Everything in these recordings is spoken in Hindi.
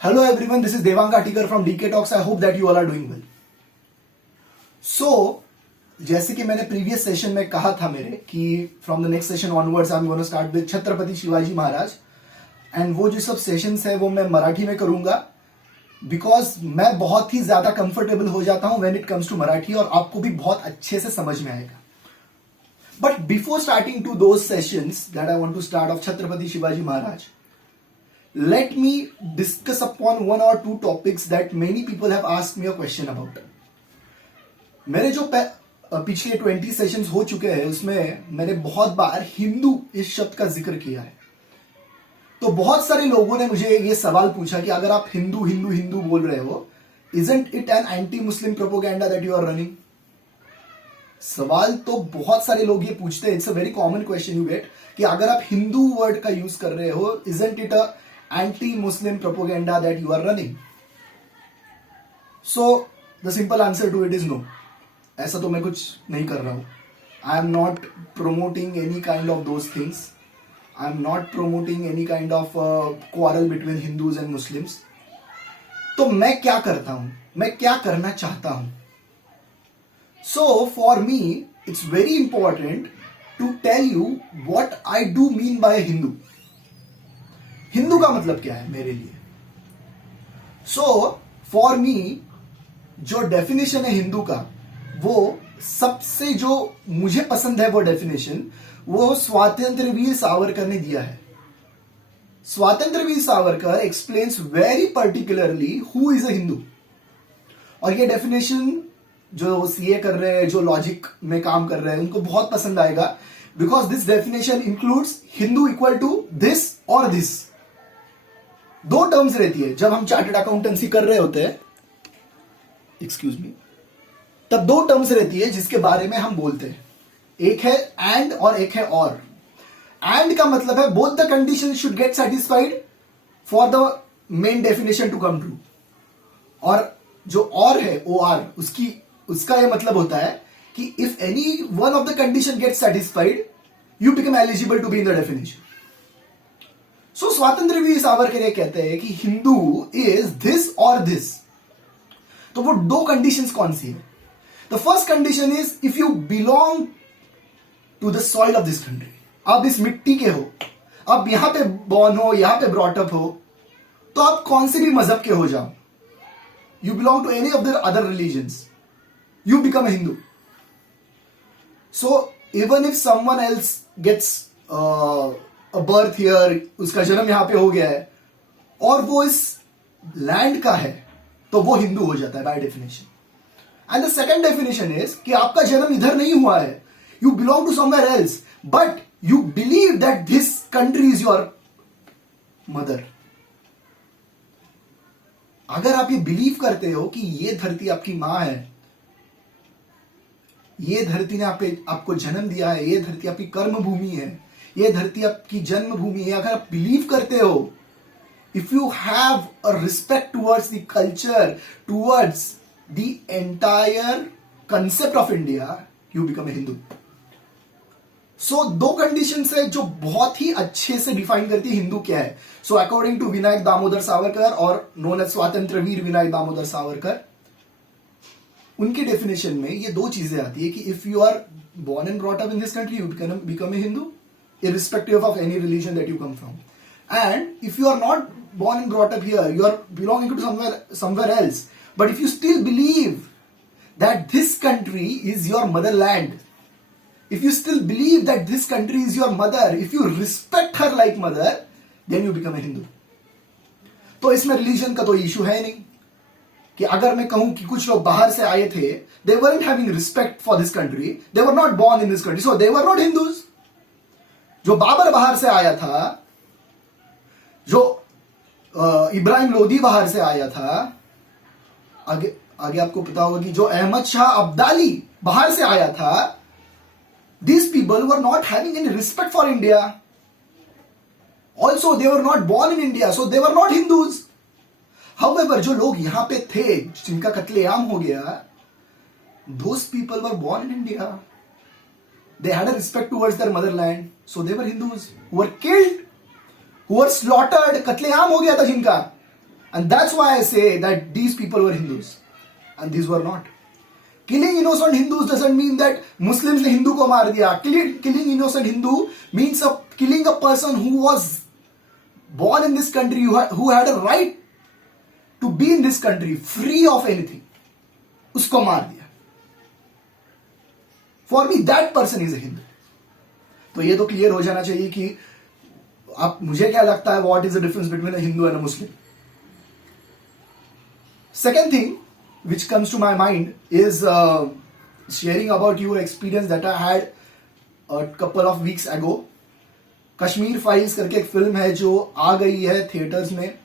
Hello everyone, this is Devang Katikar from DK Talks. I hope that you all are doing well. So, जैसे कि मैंने प्रीवियस सेशन में कहा था मेरे कि from the next session onwards I am gonna start with Chhatrapati Shivaji Maharaj and वो जो सब सेशंस है वो मैं मराठी में करूंगा बिकॉज मैं बहुत ही ज्यादा कंफर्टेबल हो जाता हूं when it comes to Marathi और आपको भी बहुत अच्छे से समझ में आएगा. But before starting to those sessions that I want to start off Chhatrapati Shivaji Maharaj, let me discuss upon one or two topics that many people have asked me a question about. मेरे जो पिछले 20 सेशंस हो चुके हैं उसमें मैंने बहुत बार हिंदू इस शब्द का जिक्र किया है. तो बहुत सारे लोगों ने मुझे ये सवाल पूछा कि अगर आप हिंदू हिंदू हिंदू बोल रहे हो, isn't it an anti-Muslim propaganda that you are running? सवाल तो बहुत सारे लोग ये पूछते हैं. It's a very common question you get कि अगर आप हिंदू वर्ड का यूज कर रहे हो, isn't it a anti-Muslim propaganda that you are running? So the simple answer to it is no. ऐसा तो मैं कुछ नहीं कर रहा हूं. I am not promoting any kind of those things. I am not promoting any kind of quarrel between Hindus and Muslims. तो मैं क्या करता हूं, मैं क्या करना चाहता हूं? So for me it's very important to tell you what I do mean by a Hindu. Hindu का मतलब क्या है मेरे लिए? सो फॉर मी जो डेफिनेशन है हिंदू का, वो सबसे जो मुझे पसंद है वो डेफिनेशन वो स्वातंत्र्यवीर सावरकर ने दिया है. स्वातंत्र्यवीर Savarkar explains very particularly who is a Hindu. और ये डेफिनेशन जो सीए कर रहे हैं, जो लॉजिक में काम कर रहे हैं, उनको बहुत पसंद आएगा because this definition includes Hindu equal to this और दिस. दो टर्म्स रहती है जब हम चार्टर्ड अकाउंटेंसी कर रहे होते हैं, एक्सक्यूज मी, तब दो टर्म्स रहती है जिसके बारे में हम बोलते हैं. एक है एंड और एक है और. एंड का मतलब है both the condition should get satisfied for the main definition to come true. और जो और है ओ आर, उसका यह मतलब होता है कि if any one of the condition get satisfied you become eligible to be in the definition. So Swatantryaveer Savarkar ये कहते हैं कि हिंदू इज दिस और दिस. तो वो दो कंडीशंस कौन सी है? The first condition is if you belong to the soil of this country. आप इस मिट्टी के हो, आप यहां पे बॉर्न हो, यहां पे ब्रॉटअप हो, तो आप कौन से भी मजहब के हो जाओ, you belong to any of the other religions, you become a Hindu. So even if someone else gets birth here, उसका जन्म यहां पे हो गया है और वो इस लैंड का है, तो वो हिंदू हो जाता है by definition. And the second definition is कि आपका जन्म इधर नहीं हुआ है, you belong to somewhere else, but you believe that this country is your mother. अगर आप ये बिलीव करते हो कि ये धरती आपकी मां है, ये धरती ने आपको जन्म दिया है, ये धरती आपकी कर्म भूमि है, ये धरती आपकी जन्मभूमि है, अगर आप बिलीव करते हो, if you have a respect towards the culture, towards the entire concept of India, you become a Hindu. So दो कंडीशन है जो बहुत ही अच्छे से डिफाइन करती है हिंदू क्या है. So according to Vinayak Damodar Savarkar और नोन एज स्वातंत्र्यवीर विनायक दामोदर सावरकर, उनके डेफिनेशन में ये दो चीजें आती है कि if you are born and brought up in this country, you become a Hindu, irrespective of any religion that you come from. And if you are not born and brought up here, you are belonging to somewhere else, but if you still believe that this country is your motherland, if you still believe that this country is your mother, if you respect her like mother, then you become a Hindu. तो इसमें रिलीजन का तो इशू है नहीं कि अगर मैं कहूं कि कुछ लोग बाहर से आए थे, they weren't having respect for this country, they were not born in this country, so they were not Hindus. जो बाबर बाहर से आया था, जो इब्राहिम लोदी बाहर से आया था, आगे आपको पता होगा कि जो अहमद शाह अब्दाली बाहर से आया था, these people were not having any respect for India. Also, they were not born in India, so they were not Hindus. However, जो लोग यहां पे थे, जिनका कत्लेआम हो गया, those people were born in India. They had a respect towards their motherland, so they were Hindus who were killed, who were slaughtered. कत्लेआम हो गया था जिनका, And that's why I say that these people were Hindus and these were not. Killing innocent Hindus doesn't mean that Muslims ने हिंदू को मार दिया. Killing innocent Hindu means killing a person who was born in this country, who had a right to be in this country free of anything. उसको मार दिया. For me, that person is a Hindu. तो ये तो क्लियर हो जाना चाहिए कि आप मुझे क्या लगता है, what is the difference between a Hindu and a Muslim. Second thing which comes to my mind is sharing about your experience that I had a couple of weeks ago. Kashmir files करके एक फिल्म है जो आ गई है थिएटर्स में.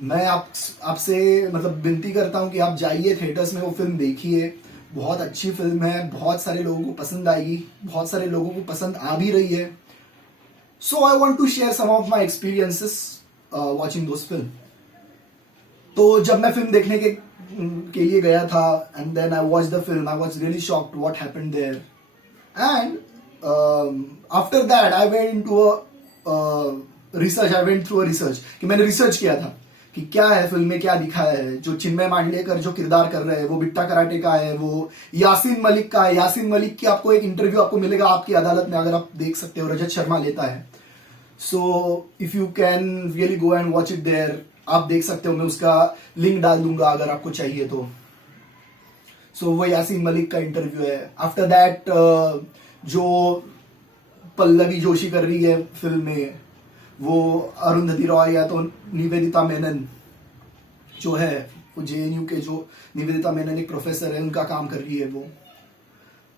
मैं आपसे मतलब विनती करता हूं कि आप जाइए थिएटर्स में, वो फिल्म देखिए. बहुत अच्छी फिल्म है, बहुत सारे लोगों को पसंद आएगी, बहुत सारे लोगों को पसंद आ भी रही है. So I want to share some of my experiences watching those film. तो जब मैं फिल्म देखने के लिए गया था, and then I watch the film, I was really shocked what happened there. And after that I went into research. I went through a research कि मैंने रिसर्च किया था कि क्या है फिल्म में, क्या दिखाया है. जो चिन्मय मांडलेकर जो किरदार कर रहे हैं वो बिट्टा कराटे का है, वो यासीन मलिक का है. यासीन मलिक की आपको एक इंटरव्यू आपको मिलेगा आपकी अदालत में, अगर आप देख सकते हो. रजत शर्मा लेता है. So if you can really go and watch it there, आप देख सकते हो. मैं उसका लिंक डाल दूंगा अगर आपको चाहिए तो. सो वो यासीन मलिक का इंटरव्यू है. आफ्टर दैट जो पल्लवी जोशी कर रही है फिल्म में, वो अरुंधति रॉय या तो निवेदिता मेनन जो है, वो जेएनयू के जो निवेदिता मेनन एक प्रोफेसर है, उनका काम कर रही है वो.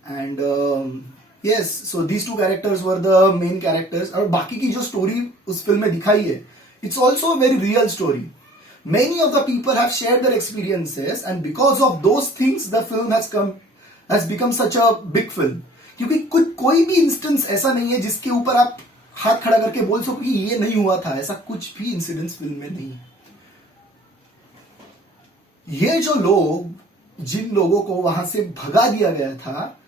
And yes, so these two characters were the main characters. और बाकी की जो स्टोरी उस फिल्म में दिखाई है, it's also a very real story. Many of the people have shared their experiences, and because of those things the film has become such a big film. क्योंकि कोई भी इंस्टेंस ऐसा नहीं है जिसके ऊपर आप हाथ खड़ा करके बोल सको कि ये नहीं हुआ था. ऐसा कुछ भी इंसिडेंस फिल्म में नहीं है. ये जो लोग, जिन लोगों को वहां से भगा दिया गया था,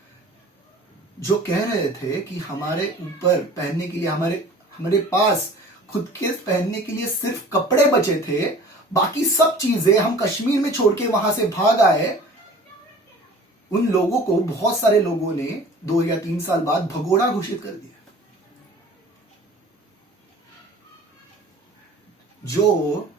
जो कह रहे थे कि हमारे ऊपर पहनने के लिए, हमारे पास खुद के पहनने के लिए सिर्फ कपड़े बचे थे, बाकी सब चीजें हम कश्मीर में छोड़ के वहां से भाग आए, उन लोगों को बहुत सारे लोगों ने 2 या 3 साल बाद भगोड़ा घोषित कर दिया. जो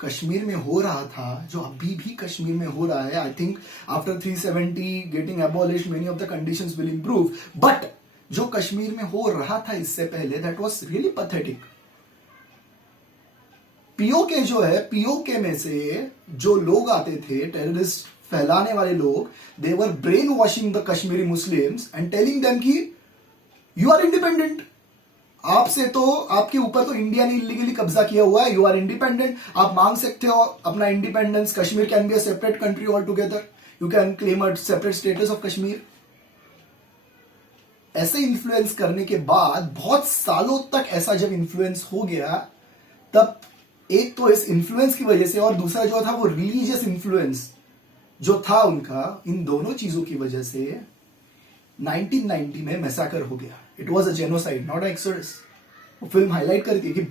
कश्मीर में हो रहा था, जो अभी भी कश्मीर में हो रहा है, I think after 370 getting abolished many of the conditions will improve, but जो कश्मीर में हो रहा था इससे पहले, that was really pathetic. PoK जो है, पीओके में से जो लोग आते थे, टेररिस्ट फैलाने वाले लोग, they were brain washing the Kashmiri muslims and telling them कि यू आर इंडिपेंडेंट. आपसे तो, आपके ऊपर तो इंडिया ने इलीगली कब्जा किया हुआ है, यू आर इंडिपेंडेंट, आप मांग सकते हो अपना independence. Kashmir can be a separate country all together, you can claim a separate status of Kashmir. ऐसे इन्फ्लुएंस करने के बाद, बहुत सालों तक ऐसा जब इन्फ्लुएंस हो गया, तब एक तो इस इन्फ्लुएंस की वजह से, और दूसरा जो था वो रिलीजियस इन्फ्लुएंस जो था उनका, इन दोनों चीजों की वजह से 1990 में मैसाकर हो गया. It was a genocide, not a exodus. वो फिल्म हाईलाइट करती है कि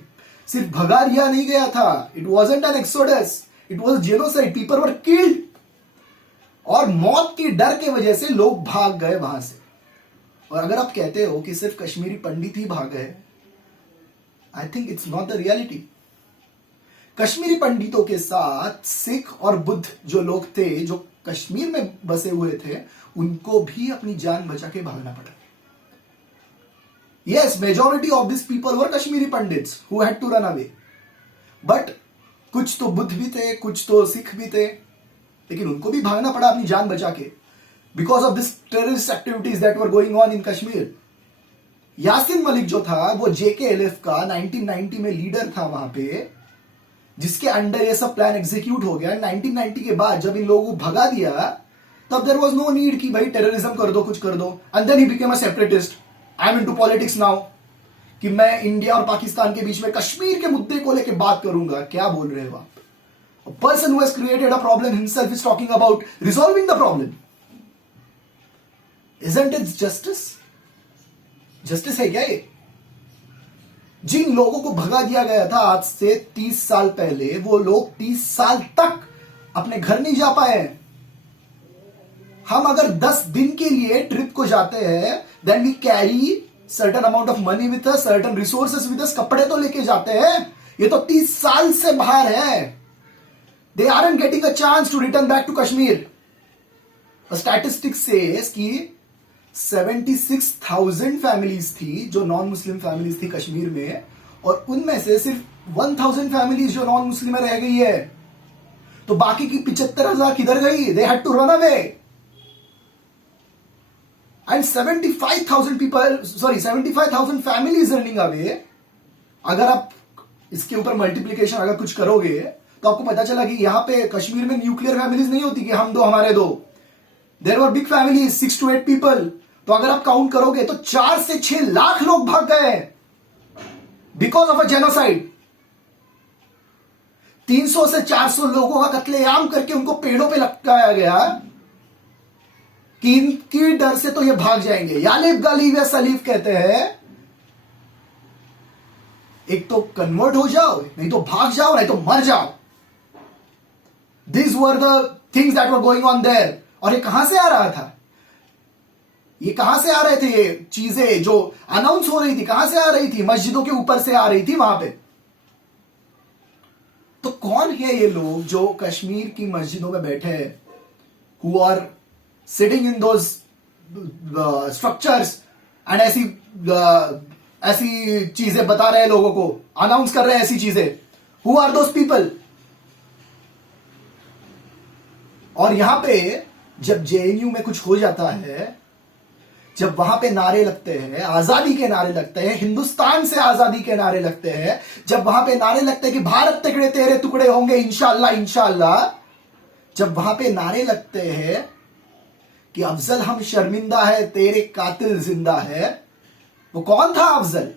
सिर्फ भगा दिया नहीं गया था, it wasn't N exodus, it was genocide. People were killed. और मौत की डर की वजह से लोग भाग गए वहां से. और अगर आप कहते हो कि सिर्फ कश्मीरी पंडित ही भाग गए, I think it's not the reality. Kashmiri पंडितों के साथ सिख और बुद्ध जो लोग थे, जो कश्मीर में बसे हुए थे, उनको भी अपनी जान बचा के भागना पड़ा. Yes, majority of these people were Kashmiri Pandits who had to run away. But कुछ तो बुद्ध भी थे, कुछ तो सिख भी थे, लेकिन उनको भी भागना पड़ा अपनी जान बचा के, because of this terrorist activities that were going on in Kashmir. Yasin Malik जो था, वो JKLF का 1990 में लीडर था वहां पे, जिसके अंडर ये सब प्लान एग्जीक्यूट हो गया. 1990 के बाद जब इन लोगों को भगा दिया, तब देयर वाज नो नीड कि भाई टेररिज्म कर दो, कुछ कर दो. And then he became a separatist. I am into politics now, कि मैं इंडिया और पाकिस्तान के बीच में कश्मीर के मुद्दे को लेकर बात करूंगा. क्या बोल रहे हो आप? A person who has created a problem himself is talking about resolving the problem. Isn't it justice? Justice है क्या ये? जिन लोगों को भगा दिया गया था आज से 30 साल पहले, वो लोग 30 साल तक अपने घर नहीं जा पाए हैं। हम अगर 10 दिन के लिए ट्रिप को जाते हैं, then we carry certain amount of money with us, certain resources with us, कपड़े तो लेके जाते हैं। ये तो 30 साल से बाहर है। They aren't getting a chance to return back to Kashmir. Statistics says कि 76,000 फैमिलीज थी जो नॉन मुस्लिम फैमिलीज थी कश्मीर में, और उनमें से सिर्फ 1,000 फैमिलीज जो नॉन मुस्लिम में रह गई है। तो बाकी की 75,000 किधर गई? They had to run away. And 75,000 families running away. अगर आप इसके ऊपर मल्टीप्लीकेशन अगर कुछ करोगे तो आपको पता चला कि यहां पे कश्मीर में न्यूक्लियर फैमिलीज नहीं होती कि हम दो हमारे दो। There were big families, 6 to 8 people. तो अगर आप काउंट करोगे तो 4 से 6 लाख लोग भाग गए बिकॉज ऑफ अ जेनोसाइड। 300 से 400 लोगों का कत्लेआम करके उनको पेड़ों पे लटकाया गया कि इनकी डर से तो ये भाग जाएंगे। यालिब गालिब या सलीफ कहते हैं, एक तो कन्वर्ट हो जाओ, नहीं तो भाग जाओ, नहीं तो मर जाओ। These were the things that were going on there। और ये कहां से आ रहा था? ये कहां से आ रहे थे? ये चीजें जो अनाउंस हो रही थी कहां से आ रही थी? मस्जिदों के ऊपर से आ रही थी वहां पे। तो कौन है ये लोग जो कश्मीर की मस्जिदों में बैठे हैं, who are sitting in those structures and ऐसी चीजें बता रहे हैं लोगों को, अनाउंस कर रहे हैं ऐसी चीजें? Who are those people? और यहां पे जब जेएनयू में कुछ हो जाता है, जब वहां पे नारे लगते हैं, आजादी के नारे लगते हैं, हिंदुस्तान से आजादी के नारे लगते हैं, जब वहां पे नारे लगते हैं कि भारत तिकड़े तेरे टुकड़े होंगे इंशाअल्लाह इंशाअल्लाह, जब वहां पे नारे लगते हैं कि अफजल हम शर्मिंदा है तेरे कातिल जिंदा है, वो कौन था Afzal?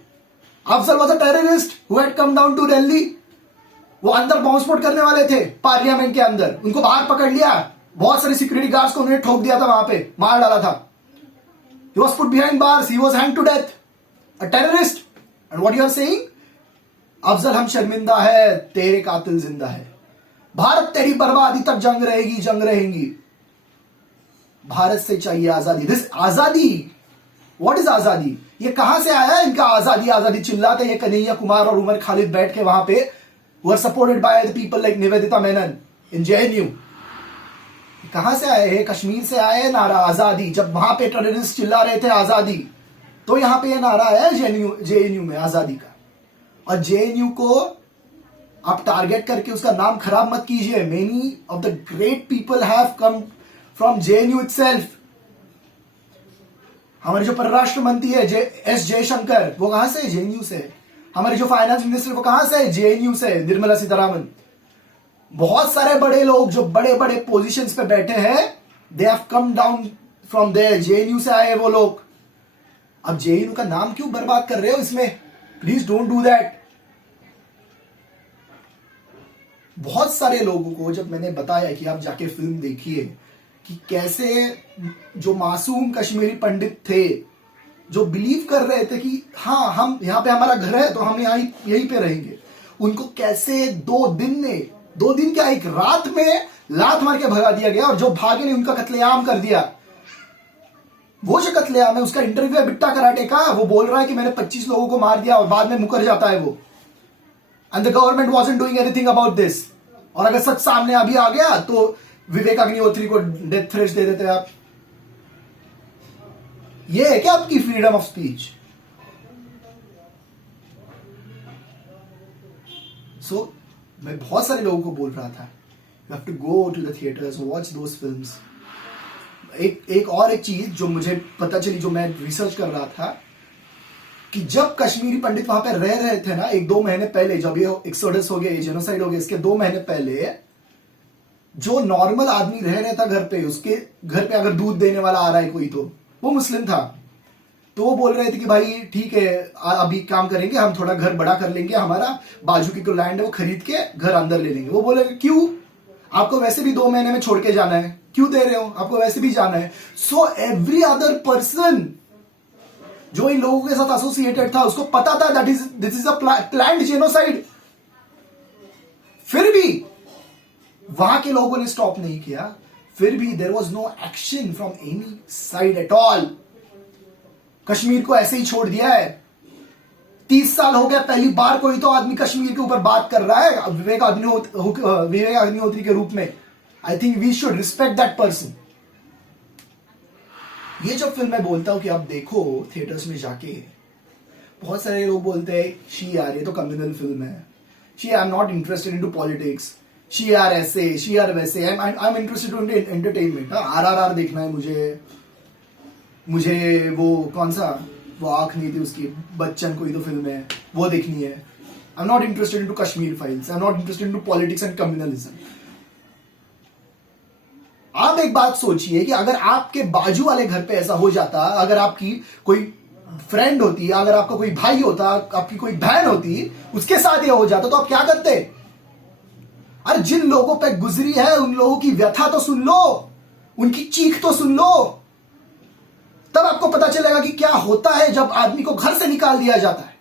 Afzal was a terrorist who had come down to Delhi. वो अंदर बॉम्ब स्फोट करने वाले थे पार्लियामेंट के अंदर, उनको बाहर पकड़ लिया, बहुत सारे सिक्योरिटी गार्ड्स को उन्होंने ठोक दिया था, वहां पे मार डाला था। He was put behind bars, he was hanged to death, a terrorist। And what you are saying? Afzal हम शर्मिंदा है तेरे कातिल जिंदा है। भारत तेरी बर्बादी तक जंग रहेगी, जंग रहेंगी। भारत से चाहिए आजादी। दिस आजादी, व्हाट इज आजादी? ये कहां से आया है इनका आजादी आजादी चिल्लाते? ये कन्हैया कुमार और उमर खालिद बैठ के वहां पे were supported by the people like Nivedita Menon in JNU। कहां से आए हैं? कश्मीर से आए नारा आजादी। जब वहां पे टेररिस्ट चिल्ला रहे थे आजादी, तो यहां पे ये नारा आया जेएनयू में आजादी का। और जेएनयू को आप टारगेट करके उसका नाम खराब मत कीजिए। Many of the great people have come from JNU itself. हमारे जो परराष्ट्र मंत्री है एस जयशंकर, वो कहां से? जेएनयू से। हमारे जो फाइनेंस मिनिस्टर वो कहां से? जेएनयू से, निर्मला सीतारामन। बहुत सारे बड़े लोग जो बड़े बड़े पोजीशंस पे बैठे हैं, they have come down from there. JNU से आए वो लोग। अब जेएनयू का नाम क्यों बर्बाद कर रहे हो इसमें? Please don't do that. बहुत सारे लोगों को जब मैंने बताया कि आप जाके फिल्म देखिए कि कैसे जो मासूम कश्मीरी पंडित थे जो बिलीव कर रहे थे कि हाँ हम यहां पे हमारा घर है तो हम यहीं पे रहेंगे, उनको कैसे 2 दिन में, 2 दिन क्या 1 रात में लात मार के भगा दिया गया। और जो भागे नहीं उनका कत्लेआम कर दिया। वो जो कत्लेआम है उसका इंटरव्यू है बिट्टा कराटे का। वो बोल रहा है कि मैंने 25 लोगों को मार दिया और बाद में मुकर जाता है वो। And the government wasn't doing anything about this. और अगर सच सामने अभी आ गया तो विवेक अग्निहोत्री को डेथ थ्रेट्स दे देते आप। ये है क्या आपकी फ्रीडम ऑफ स्पीच? सो मैं बहुत सारे लोगों को बोल रहा था, you have to go to the theatres, watch those films. एक चीज जो मुझे पता चली, जो मैं रिसर्च कर रहा था, कि जब कश्मीरी पंडित वहां पे रह रहे थे ना 1-2 महीने पहले, जब ये एक्सोडस हो गया, ये जेनोसाइड हो गया, इसके 2 महीने पहले जो नॉर्मल आदमी रह रहा था घर पे, उसके घर पे अगर दूध देने वाला आ रहा है कोई, तो वो मुस्लिम था। तो वो बोल रहे थे कि भाई ठीक है अभी काम करेंगे, हम थोड़ा घर बड़ा कर लेंगे, हमारा बाजू की जो लैंड है वो खरीद के घर अंदर ले लेंगे। वो बोले क्यों? आपको वैसे भी 2 महीने में छोड़ के जाना है, क्यों दे रहे हो? आपको वैसे भी जाना है। सो एवरी अदर पर्सन जो इन लोगों के साथ एसोसिएटेड था उसको पता था that is this is a planned genocide, फिर भी वहां के लोगों ने स्टॉप नहीं किया, फिर भी there was no action from any side at all. Kashmir को ऐसे ही छोड़ दिया है। 30 साल हो गया, पहली बार कोई तो आदमी कश्मीर के ऊपर बात कर रहा है विवेक अग्निहोत्री के रूप में। I think we should respect that person. ये जो फिल्म मैं बोलता हूं कि आप देखो थिएटर्स में जाके, बहुत सारे लोग बोलते हैं शी यार ये तो कम्युनल फिल्म है, she I am not interested into politics, she यार ऐसे, शी यार वैसे, I am interested in entertainment. RRR देखना है मुझे वो कौन सा वो आंख नहीं थी उसकी, बच्चन कोई तो फिल्म है वो देखनी है। I am not interested into Kashmir files, I am not interested into politics and communalism. आप एक बात सोचिए कि अगर आपके बाजू वाले घर पे ऐसा हो जाता, अगर आपकी कोई फ्रेंड होती, अगर आपका कोई भाई होता, आपकी कोई बहन होती, उसके साथ ये हो जाता तो आप क्या करते? अरे जिन लोगों पे गुजरी है उन लोगों की व्यथा तो सुन लो, उनकी चीख तो सुन लो, तब आपको पता चलेगा कि क्या होता है जब आदमी को घर से निकाल दिया जाता है।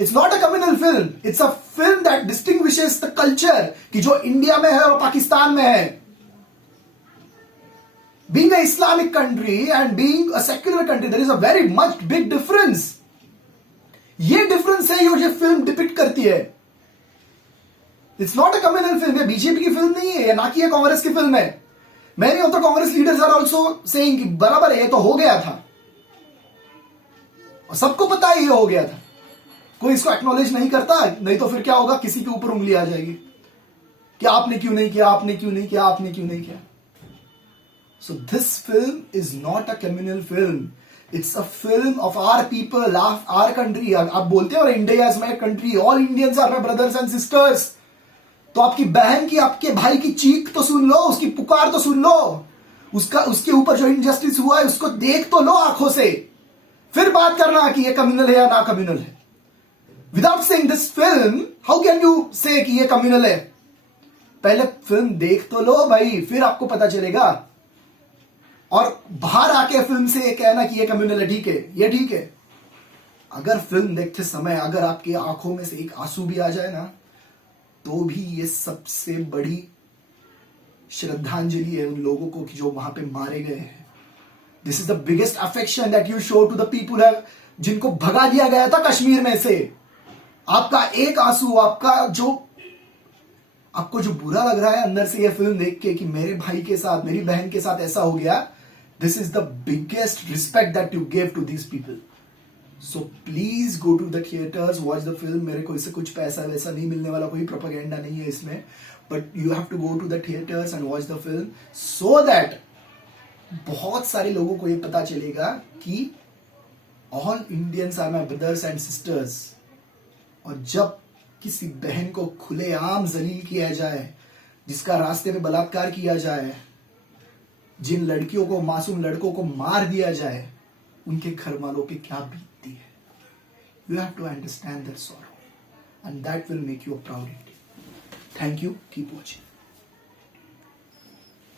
It's not a communal film, it's a film that distinguishes the culture कि जो इंडिया में है और पाकिस्तान में है। Being an Islamic country and being a secular country, there is a very much big difference. ये डिफरेंस है जो ये फिल्म डिपिक्ट करती है। It's not a communal film, ये बीजेपी की फिल्म नहीं है, ना कि ये कांग्रेस की फिल्म है। Many of the Congress leaders are also saying कि बराबर है, ये तो हो गया था और सबको पता है ये हो गया था, कोई इसको एक्नॉलेज नहीं करता। नहीं तो फिर क्या होगा, किसी के ऊपर उंगली आ जाएगी कि आपने क्यों नहीं किया, आपने क्यों नहीं किया, आपने क्यों नहीं किया। So this film is not a communal film. It's a film of our people, our country. आप बोलते हो India is my country. All Indians are my brothers and sisters. तो आपकी बहन की, आपके भाई की चीख तो सुन लो, उसकी पुकार तो सुन लो, उसके ऊपर जो इनजस्टिस हुआ है उसको देख तो लो आंखों से, फिर बात करना कि ये कम्युनल है या ना कम्युनल है। Without seeing this film, how can you say कि ये कम्युनल है? पहले फिल्म देख तो लो भाई, फिर आपको पता चलेगा। और बाहर आके फिल्म से ये कहना कि ये कम्युनल है, ठीक है, ये ठीक है। अगर फिल्म देखते समय अगर आपकी आंखों में से एक आंसू भी आ जाए ना, तो भी ये सबसे बड़ी श्रद्धांजलि है उन लोगों को कि जो वहां पे मारे गए हैं। This is the biggest affection that you show to the people जिनको भगा दिया गया था कश्मीर में से। आपका एक आंसू, आपको जो बुरा लग रहा है अंदर से ये फिल्म देख के कि मेरे भाई के साथ, मेरी बहन के साथ ऐसा हो गया, this is the biggest respect that you give to these people. So please go to the theatres, watch the film. मेरे को इससे कुछ पैसा वैसा नहीं मिलने वाला, कोई प्रोपेगेंडा नहीं है इसमें, but you have to go to the theatres and watch the film so that बहुत सारे लोगों को ये पता चलेगा कि all Indians are my brothers and sisters. और जब किसी बहन को खुलेआम जलील किया जाए, जिसका रास्ते में बलात्कार किया जाए, जिन लड़कियों को, मासूम लड़कों को मार दिया जाए, उनके घर वालों पे क्या बीतती है। You have to understand that sorrow and that will make you a proud Indian. Thank you, keep watching.